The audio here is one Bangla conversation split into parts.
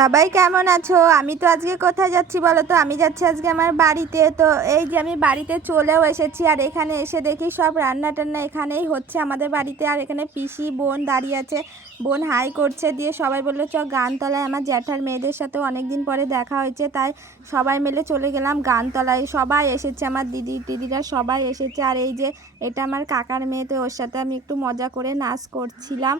সবাই কেমন আছো? আমি তো আজকে কোথায় যাচ্ছি বলো তো? আমি যাচ্ছি আজকে আমার বাড়িতে। তো এই যে আমি বাড়িতে চলেও এসেছি, আর এখানে এসে দেখি সব রান্না টান্না এখানেই হচ্ছে আমাদের বাড়িতে। আর এখানে পিসি বোন দাঁড়িয়ে আছে, বোন হাই করছে, দিয়ে সবাই বললো চ গানতলায়। আমার জ্যাঠার মেয়েদের সাথেও অনেকদিন পরে দেখা হয়েছে, তাই সবাই মিলে চলে গেলাম গানতলায়। সবাই এসেছে, আমার দিদি টিদিরা সবাই এসেছে। আর এই যে এটা আমার কাকার মেয়ে, তো ওর সাথে আমি একটু মজা করে নাচ করছিলাম।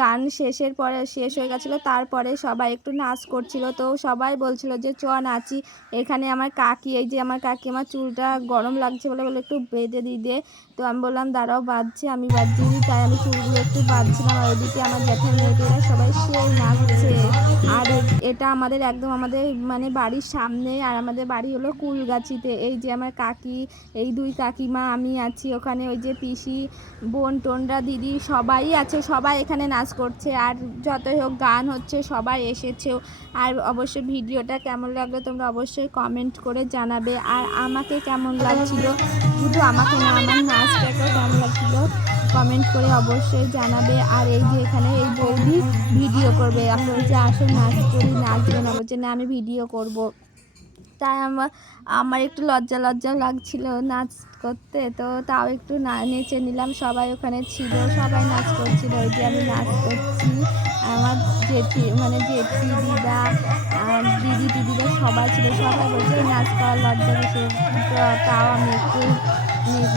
গান শেষের পরে শেষ হয়ে গেছিলো, তারপরে সবাই একটু নাচ করছিল, তো সবাই বলছিল যে চ নাচি। এখানে আমার কাকি, এই যে আমার কাকি, আমার চুলটা গরম লাগছে বলে বলে একটু বেঁধে দিয়ে। তো আমি বললাম দাঁড়াও বাঁধছি, আমি বাঁধিয়ে দিই, তাই আমি চুলগুলো একটু বাঁধছিলাম। আর ওইদিকে আমার জ্যাঠার মেয়েটেরা সবাই সেই নাচছে। আর এটা আমাদের একদম আমাদের মানে বাড়ির সামনে, আর আমাদের বাড়ি হলো কুলগাছিতে। এই যে আমার কাকি, এই দুই কাকিমা, আমি আছি ওখানে, ওই যে পিসি বোন টোনরা দিদি সবাই আছে, সবাই এখানে নাচ করছে। আর যতই হোক গান হচ্ছে, সবাই এসেছেও। আর অবশ্যই ভিডিওটা কেমন লাগলো তোমরা অবশ্যই কমেন্ট করে জানাবে। আর আমাকে কেমন লাগছিল, শুধু আমাকে না, আমার নাচটাকেও কেমন লাগছিলো কমেন্ট করে অবশ্যই জানাবে। আর এই যে এখানে এই বৌদি ভিডিও করবে, আমি বলছি আসো নাচ করি, নাচবে না, বলছে না আমি ভিডিও করব। তাই আমার একটু লজ্জা লজ্জা লাগছিল নাচ করতে, তো তাও একটু নেচে নিলাম। সবাই ওখানে ছিল, সবাই নাচ করছিল, ওই যে আমি নাচ করছি। আমার জেঠি মানে জেঠি দিদা দিদি টিদিরা সবাই ছিল, সবাই বলছে নাচ করার লজ্জা কিসে, তো তাও আমি একটু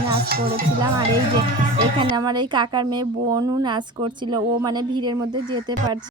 নাচ করেছিলাম। আর এই যে এখানে আমার এই কাকার মেয়ে বোনও নাচ করছিল, ও মানে ভিড়ের মধ্যে যেতে পারছে।